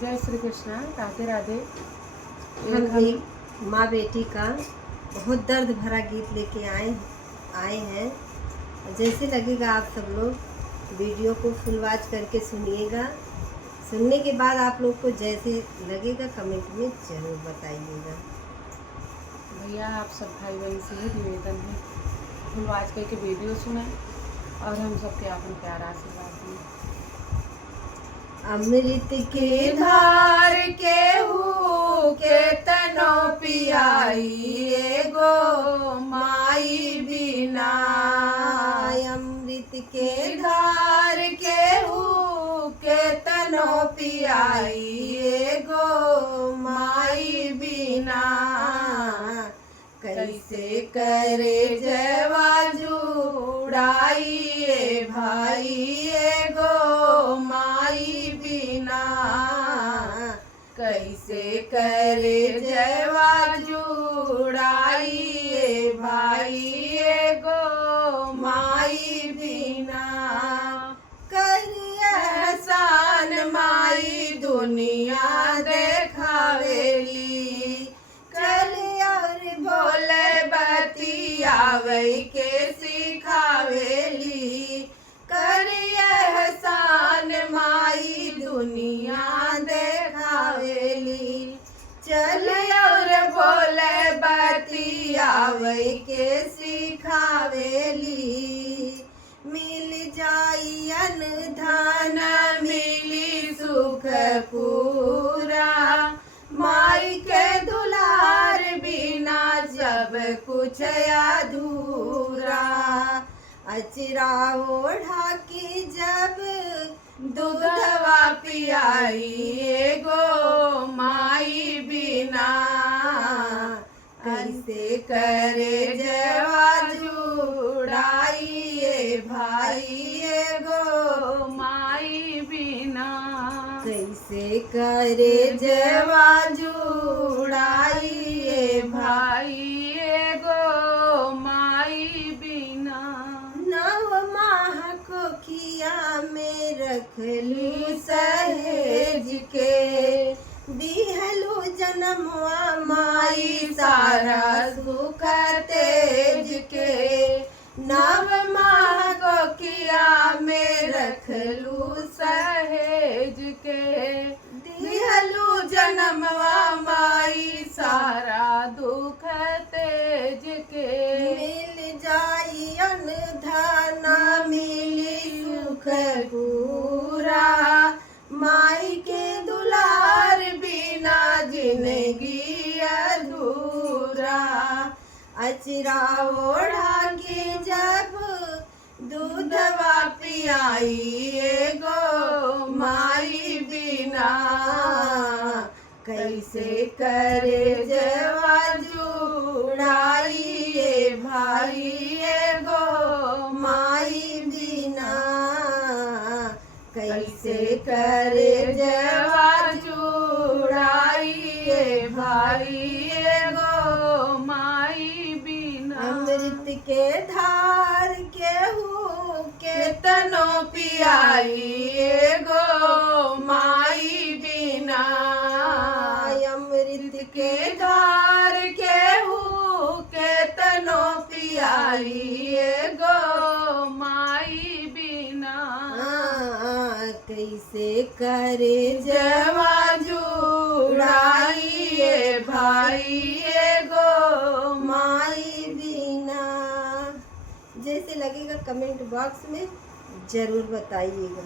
जय श्री कृष्णा, राधे राधे। हम एक माँ बेटी का बहुत दर्द भरा गीत लेके आए हैं। जैसे लगेगा आप सब लोग वीडियो को फुल वॉच करके सुनिएगा। सुनने के बाद आप लोग को जैसे लगेगा कमेंट में ज़रूर बताइएगा। भैया आप सब भाई बहन से ही निवेदन है, फुल वॉच करके वीडियो सुने और हम सबके अपन प्यार आशीर्वाद दें। अमृत के धार केहू के तनो पियाई गो माई बिना। अमृत के धार केहू के तनो पियाई गो माई बिना। कैसे करे जवा जुड़ाई भाई गो माई बिना। कैसे करे जवा जुड़ाई भाई गो माई बिना। करिए एहसान माई दुनिया देखावेली। बोले बतियावे के सिखावेली। करिए एहसान माई दुनिया देखावेली। चल और बोले बतियावे के सिखावेली। मिल जाई धन मिली सुख पूरा। माई के दुलार बिना जब कुछ अधूरा। अचरा ओढ़ा की जब दूधवा पियाई गो माई बिना। कैसे करे जवा जुड़ाई भाई गो माई बिना। कैसे करे जवा जुड़ाई भाई गो माई बिना। 9 माह को किया में रखलू सहेज के। दिहलू जन्मवा माई सारा सुख तेज के। 9 माह को किया में रखलू सहेज के। दिहलू जन्मवा माई सारा दुख तेज के। मिल जाई धना मिली सुख पूरा। माई के दुलार बिना जिंदगी अधूरा। अचरा ओढ़ा के जब दूधवा पियाई गो माई बिना। कैसे करे जवा जुड़ाई भाई गो माई बिना। कैसे करे जवा जुड़ाई भाई गो माई बिना। अमृत के धार केहू के तनो पियाई गो माई बिना। अमृत के धार केहू के तनो पियाई गो माई बिना। कैसे करे जवा जुड़ाई भाई गो माई बिना। जैसे लगेगा कमेंट बॉक्स में ज़रूर बताइएगा।